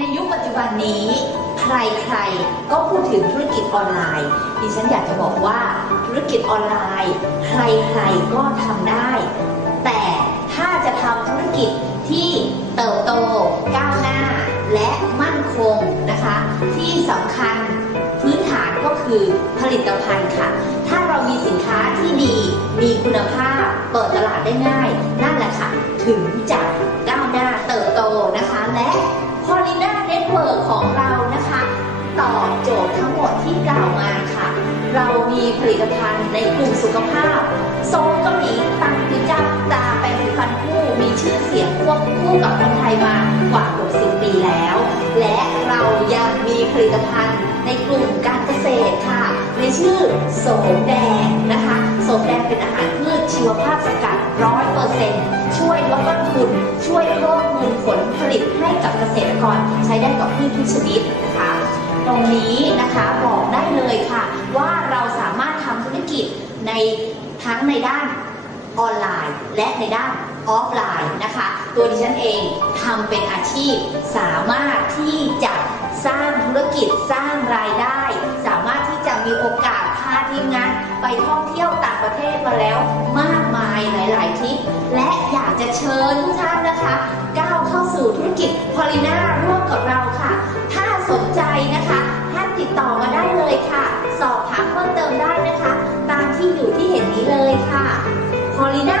ในยุคปัจจุบันนี้ ใครๆก็พูดถึงธุรกิจออนไลน์ ดิฉันอยากจะบอกว่าธุรกิจออนไลน์ ใครๆก็ทำได้ แต่ถ้าจะทำธุรกิจที่เติบโตก้าวหน้า และมั่นคงนะคะ ที่สำคัญพื้นฐานก็คือผลิตภัณฑ์ค่ะ ถ้าเรามีสินค้าที่ดี มีคุณภาพ เปิดตลาดได้ง่าย นั่นแหละค่ะ ถึงจะ เวิร์ของเรานะคะ ตอบโจทย์ทั้งหมดที่กล่าวมาค่ะ เรามีผลิตภัณฑ์ในกลุ่มสุขภาพโซนเกาหลีตังกุจับตาแปรงสีฟันคู่มีชื่อเสียงควบคู่กับคนไทยมากว่า 60 ปีแล้ว และเรายังมีผลิตภัณฑ์ในกลุ่มการเกษตรค่ะ ในชื่อโสมแดง กรใช้ได้กับพืชทุกชนิดนะคะ ตรงนี้นะคะบอกได้เลยค่ะ ว่าเราสามารถทำธุรกิจในทั้งในด้านออนไลน์และในด้านออฟไลน์นะคะ ตัวดิฉันเองทำเป็นอาชีพ สามารถที่จะสร้างธุรกิจสร้างรายได้ สามารถที่จะมีโอกาสพาทีมงานไปท่องเที่ยวต่างประเทศมาแล้วมากมายหลาย ๆ ทริปและอยากจะเชิญทุกท่านนะคะ ก้าวเข้าสู่ธุรกิจพอลิน่า Molina